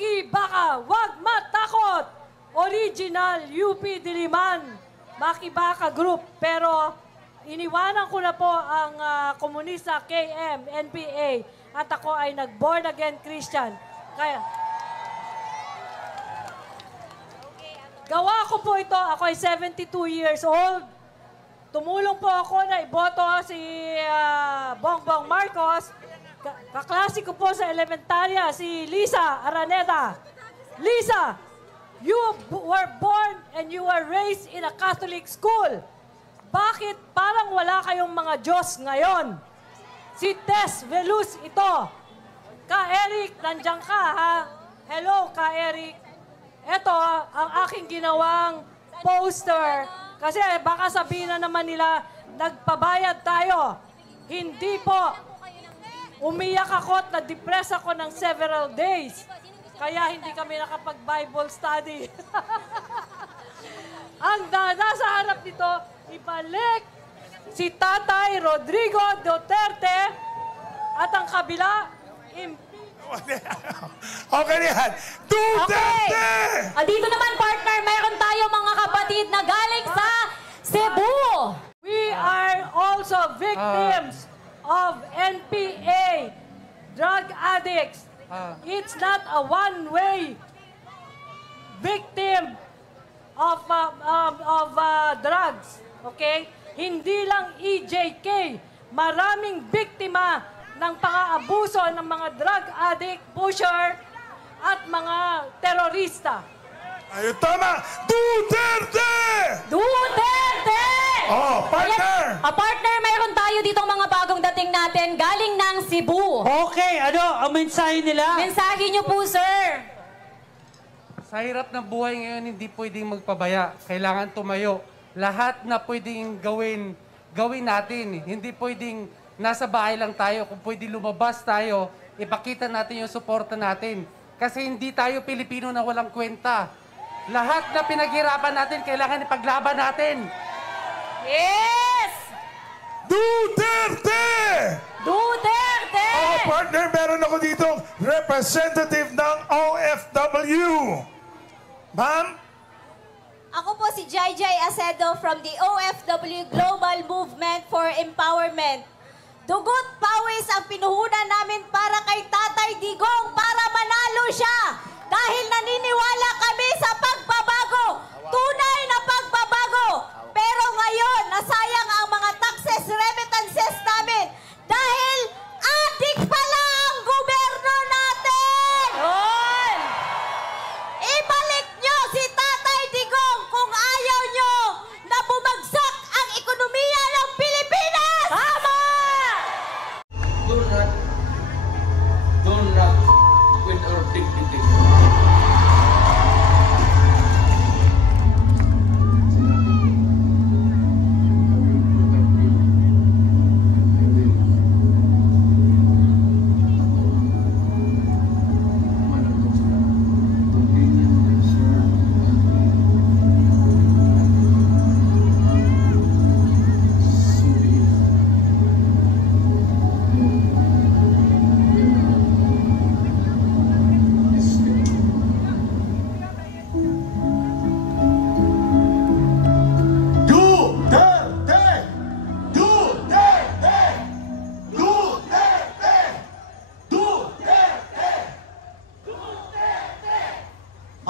Makibaka, wag matakot! Original UP Diliman, Makibaka Group. Pero iniwanan ko na po ang komunista KM, NPA, at ako ay nag-born again Christian. Kaya, gawa ko po ito, ako ay 72 years old. Tumulong po ako na iboto si Bongbong Marcos. Kaklase ko po sa elementarya, si Lisa Araneta. Lisa, you were born and you were raised in a Catholic school. Bakit parang wala kayong mga Diyos ngayon? Si Tess Veluz ito. Ka-Eric, nandiyan ka ha? Hello, Ka-Eric. Ito ang aking ginawang poster. Kasi baka sabihin na naman nila, nagpabayad tayo. Hindi po. Umiyak ako at na-depress ako ng several days. Kaya hindi kami nakapag-Bible study. Ang nasa harap nito, ibalik si Tatay Rodrigo Duterte at ang kabila, okay yan. Duterte! Okay. Dito naman, partner, mayroon tayo mga kapatid na galing sa Cebu. we are also victims of NPA, drug addicts. It's not a one-way victim of drugs. Okay? Hindi lang EJK. Maraming biktima ng pang-aabuso ng mga drug addict, pusher, at mga terorista. Ayun, tama! Duterte! Duterte! Oh, partner! Partner, mayroon tayo ditong mga bagong dating natin galing ng Cebu. Okay, ano ang mensahe nila? Mensahe niyo po, sir. Sa hirap ng buhay ngayon, hindi pwedeng magpabaya. Kailangan tumayo. Lahat na pwedeng gawin natin. Hindi pwedeng nasa bahay lang tayo. Kung pwedeng lumabas tayo, ipakita natin yung suporta natin. Kasi hindi tayo Pilipino na walang kwenta. Lahat na pinaghirapan natin, kailangan ipaglaban natin. Yes! Duterte! Duterte! Oh, partner, meron ako dito representative ng OFW. Ma'am? Ako po si Jai Acedo from the OFW Global Movement for Empowerment. Dugot pawis ang pinuhunan namin para kay Tatay Digong para manalo siya. Dahil naniniwala kami sa pagbabago. Tunay na pagbabago. Pero ngayon, nasayang ang mga taxes, remittances namin. Dahil adik pala ang gobyerno natin! Yun! Ibalik nyo si Tatay Digong kung ayaw nyo na bumagsak ang ekonomiya ng Pilipinas! Tama! Do not with our dignity.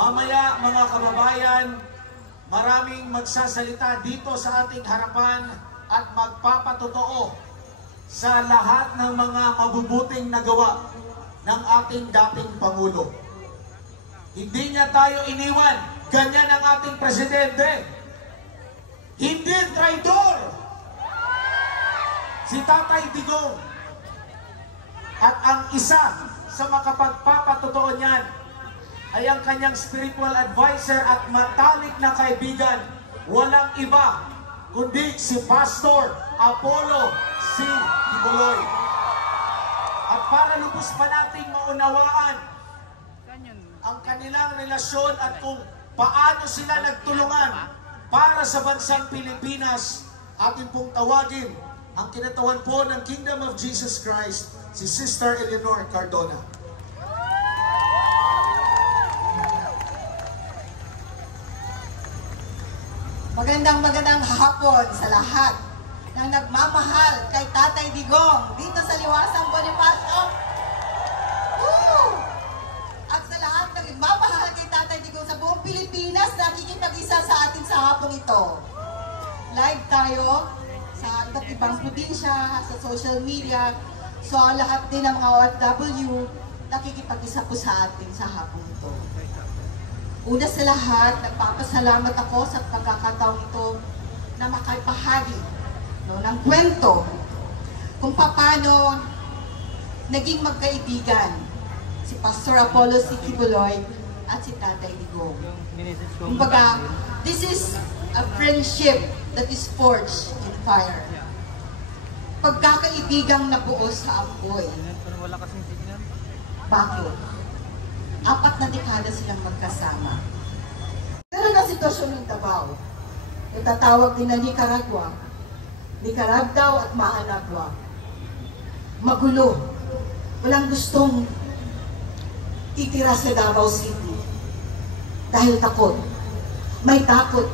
Mamaya, mga kababayan, maraming magsasalita dito sa ating harapan at magpapatotoo sa lahat ng mga mabubuting nagawa ng ating dating Pangulo. Hindi niya tayo iniwan. Ganyan ang ating presidente. Hindi traidor si Tatay Digong. At ang isa sa makapagpapatotoo niyan ay ang kanyang spiritual advisor at matalik na kaibigan, walang iba kundi si Pastor Apollo C. Kibuloy. At para lubos pa nating maunawaan ang kanilang relasyon at kung paano sila nagtulungan para sa bansang Pilipinas, atin pong tawagin ang kinatawan po ng Kingdom of Jesus Christ, si Sister Eleanor Cardona. Magandang hapon sa lahat ng nagmamahal kay Tatay Digong dito sa Liwasang Bonifacio. Woo! At sa lahat ng nagmamahal kay Tatay Digong sa buong Pilipinas na nakikipag-isa sa atin sa hapon ito. Live tayo sa iba't ibang probinsya, sa social media. So lahat din ng mga OFW nakikipag-isa po sa atin sa hapon ito. Una sa lahat, nagpapasalamat ako sa pagkakataong ito na makapahagi ng kwento kung paano naging magkaibigan si Pastor Apollo C. Kibuloy at si Tatay Digong. Kumbaga, this is a friendship that is forged in fire. Pagkakaibigang nabuo sa apoy. Bakit? 4 na dekada silang magkasama. Pero na sitwasyon ng Davao, yung tatawag din na Nicaragua at Managua. Magulo. Walang gustong titira sa Davao City. Dahil takot. May takot.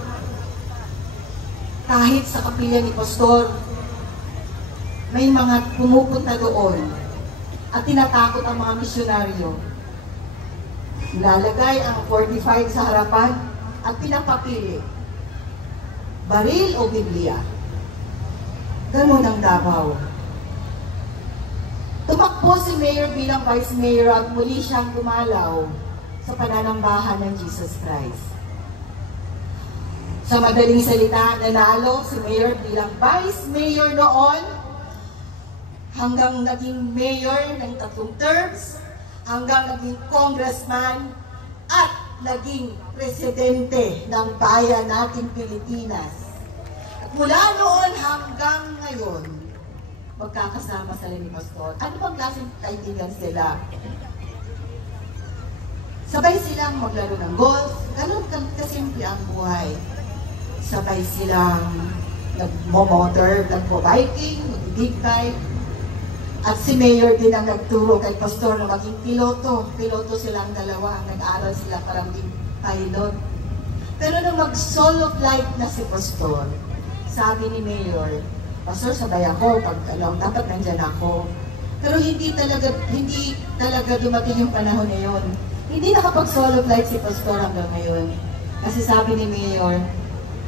Kahit sa kapilya ni Pastor, may mga pumupunta doon at tinatakot ang mga misyonaryo. Nilalagay ang 45 sa harapan at pinapapili. Baril o Biblia? Ganun ang Davao. Tumakbo si Mayor bilang Vice Mayor at muli siyang gumalaw sa pananambahan ng Jesus Christ. Sa madaling salita, nanalo si Mayor bilang Vice Mayor noon hanggang naging Mayor ng 3 terms, hanggang naging congressman at naging presidente ng bayan nating Pilipinas. At mula noon hanggang ngayon, magkakasama sila ni Pastor. Ano bang klaseng kaibigan sila? Sabay silang maglaro ng golf, ganun kasimple ang buhay. Sabay silang nagmo-motor, nagpo-biking, mag-big bike. At si Mayor din ang nagturo kay Pastor na maging piloto. Piloto silang dalawa. Nag-aral sila para maging pilot. Pero nung mag-solo flight na si Pastor, sabi ni Mayor, Pastor, sabay ako. Dapat nandyan ako. Pero hindi talaga dumating yung panahon na yun. Hindi nakapag-solo flight si Pastor hanggang ngayon. Kasi sabi ni Mayor,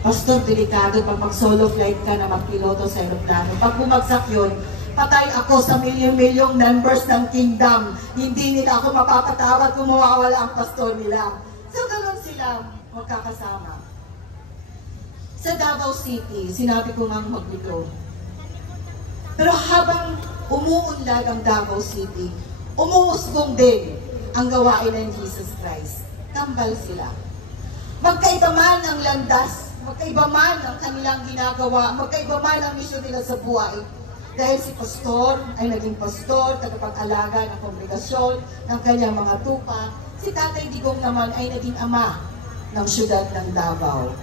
Pastor, delikado pag mag-solo flight ka na magpiloto sa aeroplano. Pag bumagsak yun, patay ako sa milyon-milyong members ng kingdom. Hindi nila ako mapapatawad kung mawawala ang pastor nila. So, ganun sila magkakasama. Sa Davao City, sinabi ko nga magulo. Pero habang umuunlad ang Davao City, umuusbong din ang gawain ng Jesus Christ. Tambal sila. Magkaiba man ang landas, magkaiba man ang kanilang ginagawa, magkaiba man ang misyon nila sa buhay. Dahil si Pastor ay naging pastor, tagapag-alaga ng kongregasyon, ng kanyang mga tupa, si Tatay Digong naman ay naging ama ng syudad ng Davao.